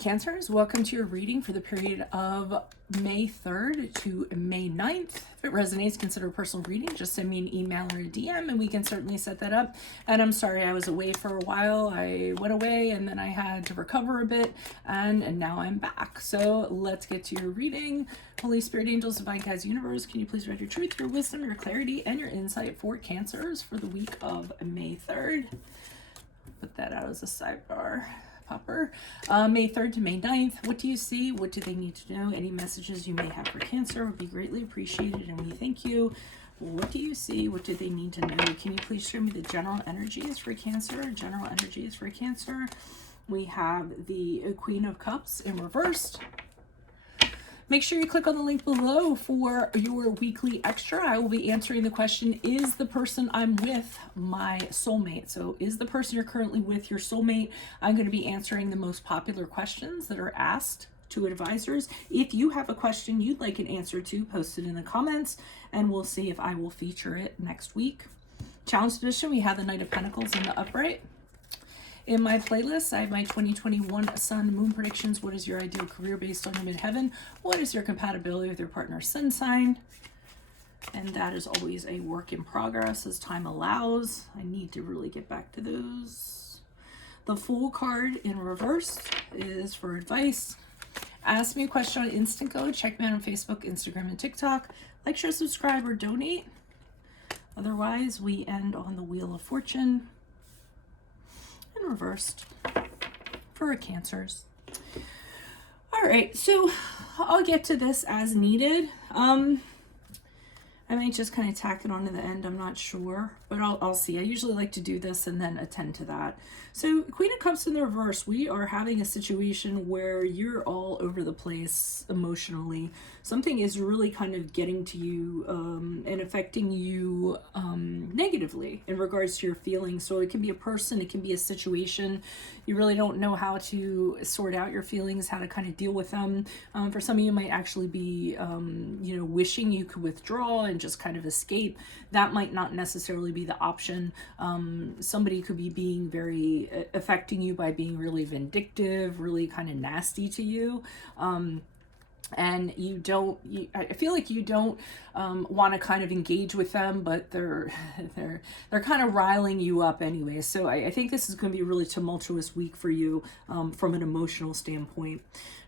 Cancers, welcome to your reading for the period of May 3rd to May 9th. If it resonates, consider a personal reading. Just send me an email or a DM and we can certainly set that up. And I'm sorry I was away for a while. I went away and then I had to recover a bit and now I'm back. So let's get to your reading. Holy Spirit, angels, divine guides, universe, can you please write your truth, your wisdom, your clarity, and your insight for Cancers for the week of May 3rd. Put that out as a sidebar. May 3rd to May 9th. What do you see? What do they need to know? Any messages you may have for Cancer would be greatly appreciated and we thank you. What do you see? What do they need to know? Can you please show me the general energies for Cancer? General energies for Cancer. We have the Queen of Cups in reversed. Make sure you click on the link below for your weekly extra. I will be answering the question, is the person I'm with my soulmate? So is the person you're currently with your soulmate? I'm going to be answering the most popular questions that are asked to advisors. If you have a question you'd like an answer to, post it in the comments and we'll see if I will feature it next week. Challenge position, we have the Knight of Pentacles in the upright. In my playlist, I have my 2021 Sun Moon predictions. What is your ideal career based on your midheaven? What is your compatibility with your partner's sun sign? And that is always a work in progress as time allows. I need to really get back to those. The Fool card in reverse is for advice. Ask me a question on Instant Go. Check me out on Facebook, Instagram, and TikTok. Like, share, subscribe, or donate. Otherwise, we end on the Wheel of Fortune. Reversed for Cancers. All right, so I'll get to this as needed. I might just kind of tack it on to the end, I'm not sure, but I'll see. I usually like to do this and then attend to that. So Queen of Cups in the reverse, we are having a situation where you're all over the place emotionally. Something is really kind of getting to you and affecting you negatively in regards to your feelings. So it can be a person, it can be a situation. You really don't know how to sort out your feelings, how to kind of deal with them. For some of you might actually be, wishing you could withdraw and just kind of escape. That might not necessarily be the option. Somebody could be being very affecting you by being really vindictive, really kind of nasty to you. And I feel like you don't want to kind of engage with them, but they're kind of riling you up anyway. So I think this is going to be a really tumultuous week for you from an emotional standpoint.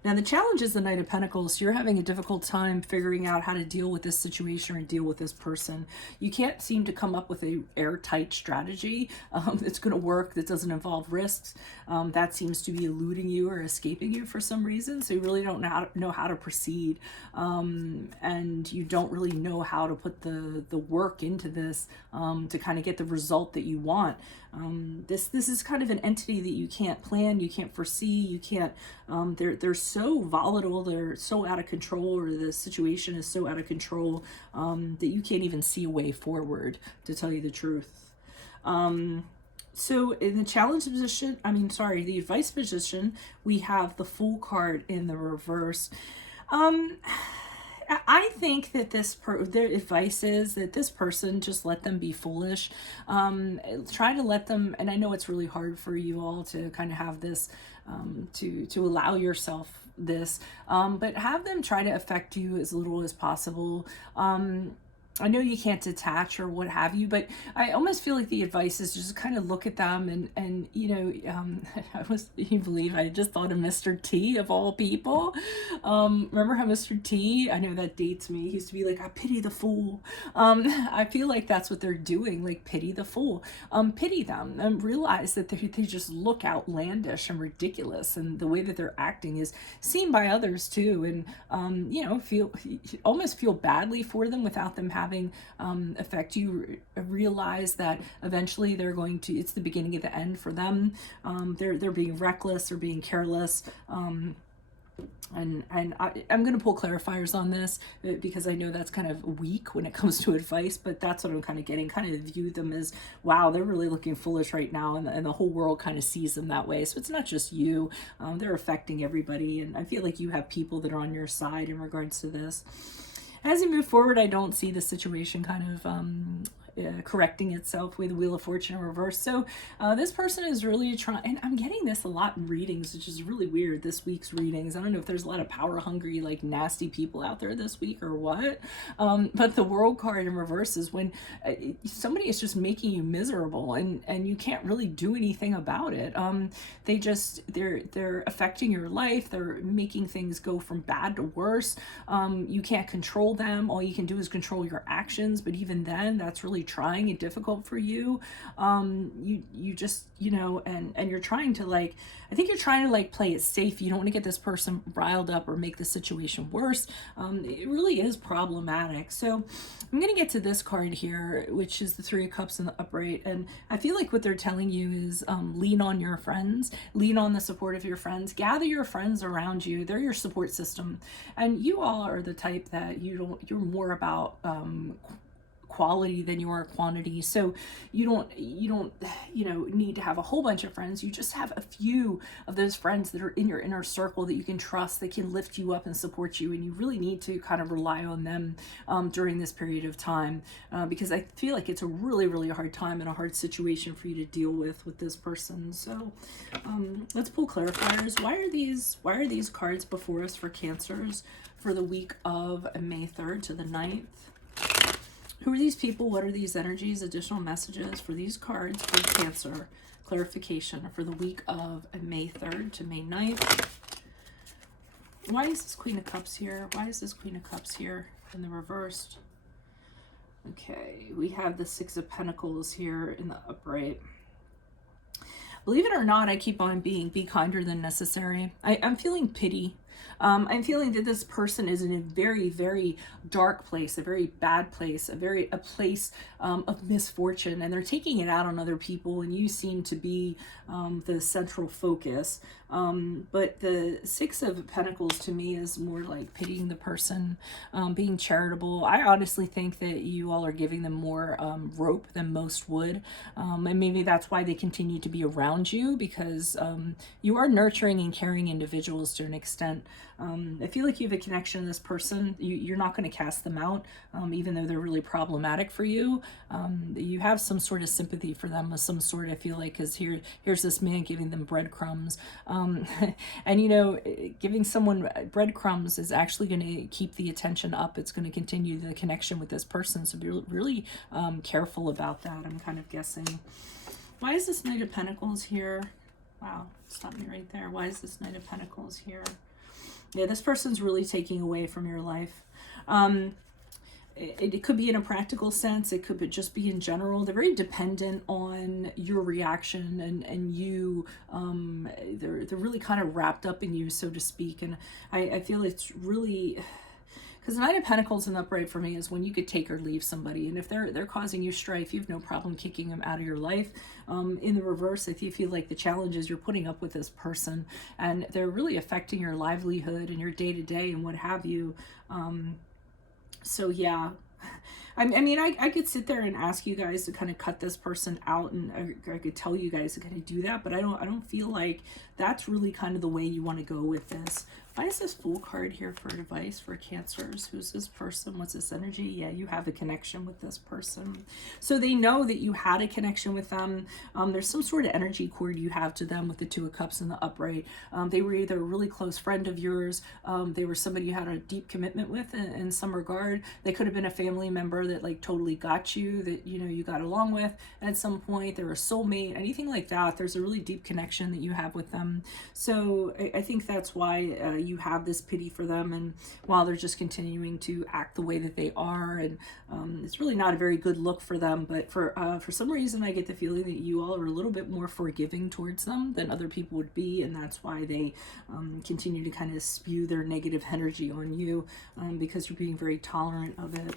Now, the challenge is the Knight of Pentacles. You're having a difficult time figuring out how to deal with this situation or deal with this person. You can't seem to come up with a airtight strategy that's going to work, that doesn't involve risks. That seems to be eluding you or escaping you for some reason. So you really don't know how to proceed. And you don't really know how to put the work into this to kind of get the result that you want. This is kind of an entity that you can't plan, you can't foresee, you can't, they're so volatile, they're so out of control, or the situation is so out of control that you can't even see a way forward, to tell you the truth. So in the challenge position, the advice position, we have the Fool card in the reverse. I think that their advice is that this person, just let them be foolish. Try to let them, and I know it's really hard for you all to kind of have this, to allow yourself this, but have them try to affect you as little as possible. I know you can't detach or what have you, but I almost feel like the advice is just kind of look at them and you believe I just thought of Mr. T of all people. Remember how Mr. T, I know that dates me, he used to be like, I pity the fool. I feel like that's what they're doing, like pity the fool. Pity them and realize that they just look outlandish and ridiculous, and the way that they're acting is seen by others too, and almost feel badly for them without them having affect you. Realize that eventually they're going to, it's the beginning of the end for them. They're being reckless or being careless. And I'm going to pull clarifiers on this because I know that's kind of weak when it comes to advice, but that's what I'm kind of getting. Kind of view them as, wow, they're really looking foolish right now, and the whole world kind of sees them that way. So it's not just you. They're affecting everybody, and I feel like you have people that are on your side in regards to this. As you move forward, I don't see the situation kind of correcting itself with the Wheel of Fortune in reverse. So this person is really trying, and I'm getting this a lot in readings, which is really weird, this week's readings. I don't know if there's a lot of power hungry, like nasty people out there this week or what. But the World card in reverse is when somebody is just making you miserable, and you can't really do anything about it. They're affecting your life. They're making things go from bad to worse. You can't control them. All you can do is control your actions, but even then, that's really trying and difficult for you. You just, and you're trying to I think you're trying to play it safe. You don't want to get this person riled up or make the situation worse. It really is problematic. So I'm going to get to this card here, which is the Three of Cups in the upright. And I feel like what they're telling you is lean on your friends, lean on the support of your friends, gather your friends around you. They're your support system. And you all are the type that you're more about quality than you are quantity. So you don't need to have a whole bunch of friends. You just have a few of those friends that are in your inner circle that you can trust, that can lift you up and support you, and you really need to kind of rely on them during this period of time, because I feel like it's a really, really hard time and a hard situation for you to deal with this person. So let's pull clarifiers. Why are these cards before us for Cancers for the week of May 3rd to the 9th? Who are these people? What are these energies? Additional messages for these cards for Cancer. Clarification for the week of May 3rd to May 9th. Why is this Queen of Cups here? Why is this Queen of Cups here in the reversed? Okay, we have the Six of Pentacles here in the upright. Believe it or not, I keep on be kinder than necessary. I'm feeling pity. I'm feeling that this person is in a very, very dark place, a very bad place, a place of misfortune, and they're taking it out on other people, and you seem to be the central focus. But the Six of Pentacles to me is more like pitying the person, being charitable. I honestly think that you all are giving them more rope than most would, and maybe that's why they continue to be around you, because you are nurturing and caring individuals to an extent. I feel like you have a connection to this person. You're not going to cast them out, even though they're really problematic for you. You have some sort of sympathy for them of some sort, I feel like, because here's this man giving them breadcrumbs. And, giving someone breadcrumbs is actually going to keep the attention up. It's going to continue the connection with this person. So be really careful about that, I'm kind of guessing. Why is this Knight of Pentacles here? Wow, stop me right there. Why is this Knight of Pentacles here? Yeah, this person's really taking away from your life. It could be in a practical sense. It could just be in general. They're very dependent on your reaction and you. They're really kind of wrapped up in you, so to speak. And I feel it's really... Because the Knight of Pentacles in the upright for me is when you could take or leave somebody. And if they're causing you strife, you have no problem kicking them out of your life. In the reverse, if you feel like the challenges you're putting up with this person and they're really affecting your livelihood and your day-to-day and what have you. So yeah, I mean, I could sit there and ask you guys to kind of cut this person out, and I could tell you guys to kind of do that, but I don't feel like that's really kind of the way you want to go with this. Why is this Fool card here for advice for Cancers? Who's this person? What's this energy? Yeah, you have a connection with this person. So they know that you had a connection with them. There's some sort of energy cord you have to them with the Two of Cups in the upright. They were either a really close friend of yours. They were somebody you had a deep commitment with in some regard. They could have been a family member that totally got you, that, you got along with at some point. They're a soulmate, anything like that. There's a really deep connection that you have with them. So I think that's why you have this pity for them, and while they're just continuing to act the way that they are, and it's really not a very good look for them, but for some reason I get the feeling that you all are a little bit more forgiving towards them than other people would be, and that's why they continue to kind of spew their negative energy on you, because you're being very tolerant of it.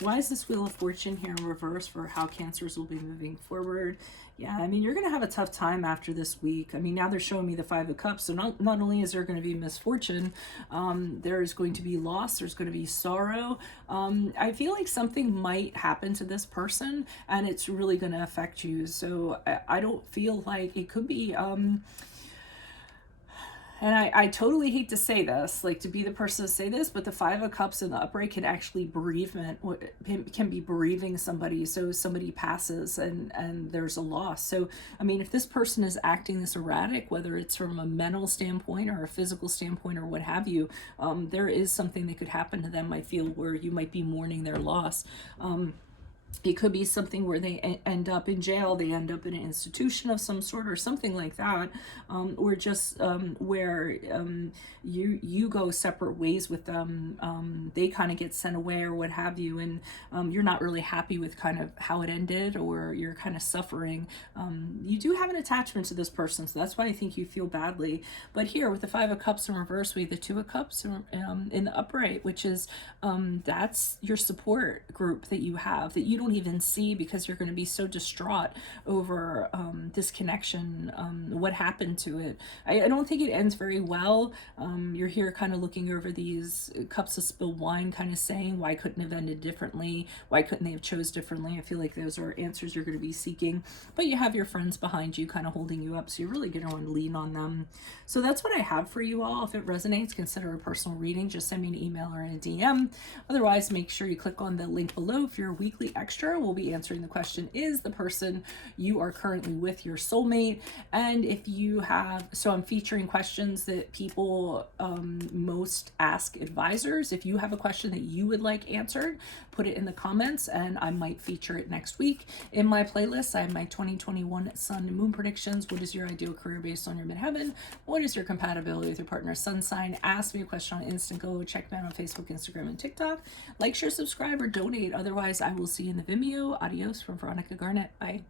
Why is this Wheel of Fortune here in reverse for how Cancers will be moving forward? Yeah, I mean, you're going to have a tough time after this week. I mean, now they're showing me the Five of Cups. So not only is there going to be misfortune, there's going to be loss. There's going to be sorrow. I feel like something might happen to this person and it's really going to affect you. So I don't feel like it could be... and I totally hate to say this, like to be the person to say this, but the Five of Cups in the upright can actually bereavement, can be bereaving somebody. So somebody passes and there's a loss. So, I mean, if this person is acting this erratic, whether it's from a mental standpoint or a physical standpoint or what have you, there is something that could happen to them, I feel, where you might be mourning their loss. It could be something where they end up in jail, they end up in an institution of some sort or something like that, or just where you go separate ways with them. They kind of get sent away or what have you, and you're not really happy with kind of how it ended, or you're kind of suffering. You do have an attachment to this person, so that's why I think you feel badly. But here with the Five of Cups in reverse, we have the Two of Cups in the upright, which is that's your support group that you have, that you don't even see because you're going to be so distraught over this connection, what happened to it. I don't think it ends very well. You're here kind of looking over these cups of spilled wine, kind of saying, why couldn't it have ended differently? Why couldn't they have chose differently? I feel like those are answers you're going to be seeking, but you have your friends behind you kind of holding you up, so you're really going to want to lean on them. So that's what I have for you all. If it resonates, consider a personal reading. Just send me an email or a DM. Otherwise, make sure you click on the link below for your weekly extra. We'll be answering the question, is the person you are currently with your soulmate? And if you have, so I'm featuring questions that people most ask advisors. If you have a question that you would like answered, put it in the comments and I might feature it next week. In my playlist, I have my 2021 sun and moon predictions. What is your ideal career based on your midheaven? What is your compatibility with your partner's sun sign? Ask me a question on Instant Go. Check me out on Facebook, Instagram, and TikTok. Like, share, subscribe, or donate. Otherwise, I will see you in the Vimeo. Adios from Veronica Garnett. Bye.